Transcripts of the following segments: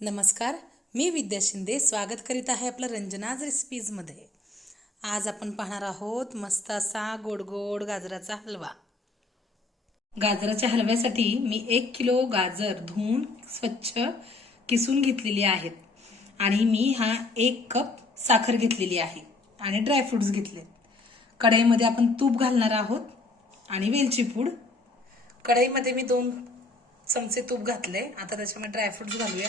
नमस्कार मी विद्या शिंदे स्वागत करीत आहे आपलं रंजनाज रेसिपीजमध्ये आज आपण पाहणार आहोत मस्त असा गोड गोड गाजराचा हलवा. गाजराच्या हलव्यासाठी मी एक किलो गाजर धुवून स्वच्छ किसून घेतलेली आहेत. आणि मी हा एक कप साखर घेतलेली आहे आणि ड्रायफ्रुट्स घेतले कढईमध्ये आपण तूप घालणार आहोत आणि वेलची पूड. कढईमध्ये मी दोन चमचे तूप घातले. आता त्याच्यामध्ये ड्रायफ्रुट्स घालूया.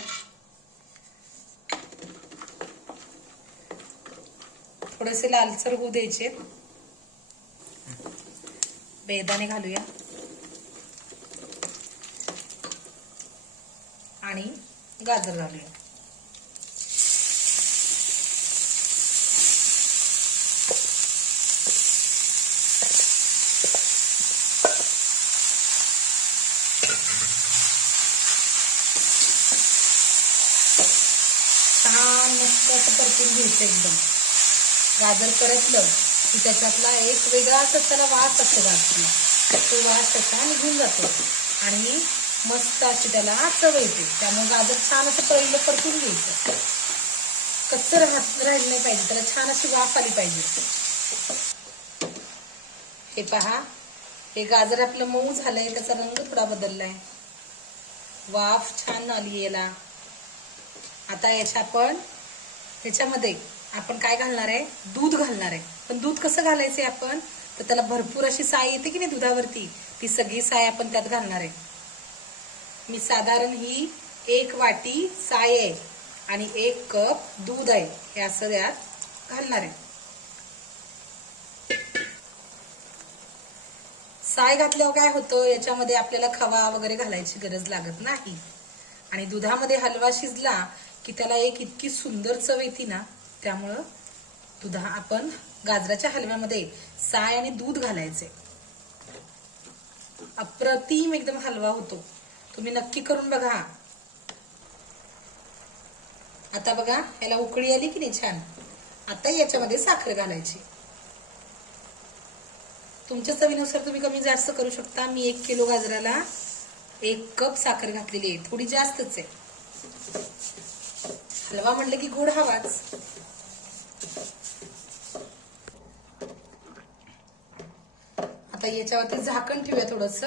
थोडेसे लालसर होऊ द्यायचे. बेदाणे घालूया. आणि गाजर घालूया. छान मस्त असं परतून घ्यायचं एकदम. गाजर परतलं की त्याच्यातला एक वेगळा असं त्याला वास असतो गाजरला तो वास त्याचा निघून जातो. आणि मस्त अशी त्याला चव येते. त्यामुळे गाजर छान असं पहिलं परतून घ्यायचं. कच्च राहत राहिलं नाही पाहिजे. त्याला छान अशी वाफ आली पाहिजे. हे पहा. हे गाजर आपलं मऊ झालंय. त्याचा रंग थोडा बदललाय. वाफ छान आली याला. आता याच्या आपण त्याच्यामध्ये आपण काय घालणार आहे? दूध घालणार आहे. पण दूध कसं घालायचंय आपण? तर त्याला भरपूर अशी साय येते की नाही दुधावरती? ती सगळी साय आपण त्यात घालणार आहे. मी साधारण ही एक वाटी साय आहे आणि एक कप दूध आहे. हे असं त्यात घालणार आहे. साय घातल्यावर काय होतं? याच्यामध्ये आपल्याला खवा वगैरे घालायची गरज लागत नाही. आणि दुधामध्ये हलवा शिजला की त्याला एक इतकी सुंदर चव येते ना त्यामुळं दुधा आपण गाजराच्या हलव्यामध्ये साय आणि दूध घालायचे. अप्रतिम एकदम हलवा होतो. तुम्ही नक्की करून बघा. आता बघा याला उकळी आली की नाही छान? आता याच्यामध्ये साखर घालायची. तुमच्या चवीनुसार तुम्ही कमी जास्त करू शकता. मी एक किलो गाजराला एक कप साखर घातलेली आहे. थोडी जास्तच आहे. हलवा म्हटलं की गोड हवाच. आता याच्यावरती झाकण ठेवूया थोडस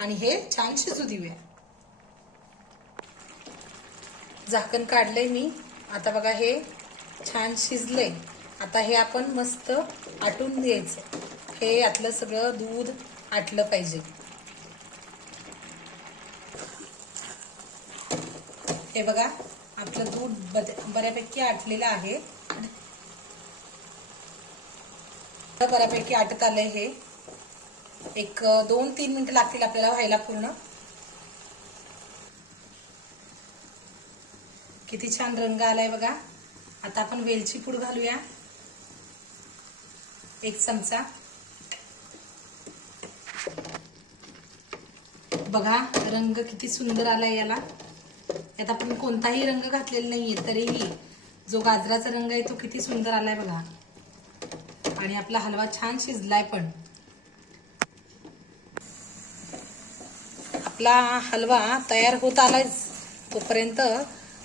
आणि हे छान शिजू देऊया. झाकण काढलंय मी. आता बघा हे छान शिजलंय. आता हे आपण मस्त आटून द्यायचं हे यातलं सगळं दूध आटलं पाहिजे. हे बघा आपलं दूध बऱ्यापैकी आटलेलं आहे. तर बऱ्यापैकी आटत आलंय हे. एक दोन तीन मिनिटं लागतील आपल्याला व्हायला पूर्ण. किती छान रंग आलाय बघा. आता आपण वेलची पूड घालूया. एक चमचा. बघा रंग किती सुंदर आलाय याला. यात आपण कोणताही रंग घातलेला नाहीये तरीही जो गाजराचा रंग आहे तो किती सुंदर आलाय बघा. आणि आपला हलवा छान शिजलाय पण. आपला हलवा तयार होत आलाय. तोपर्यंत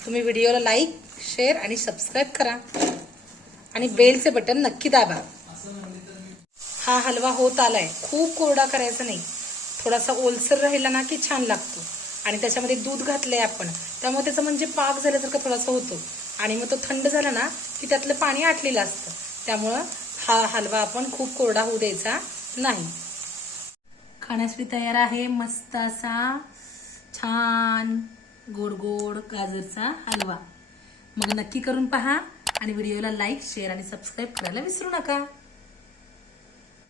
तुम्ही व्हिडिओला लाईक शेअर आणि सबस्क्राईब करा. आणि बेलचे बटन नक्की दाबा. हा हलवा होत आलाय. खूप कोरडा करायचा नाही. थोडासा ओलसर राहिला ना की छान लागतो. आणि त्याच्यामध्ये दूध घातलंय आपण. त्यामुळे त्याचं म्हणजे पाक झाल्यासारखं थोडासा होतो. आणि मग तो थंड झाला ना की त्यातलं पाणी आटलेलं असतं. त्यामुळं हा हलवा आपण खूप कोरडा होऊ द्यायचा नाही. खाण्यासाठी तयार आहे मस्त असा छान गोड गोड गाजरचा हलवा. मग नक्की करून पहा आणि व्हिडिओला लाईक शेअर आणि सबस्क्राईब करायला विसरू नका.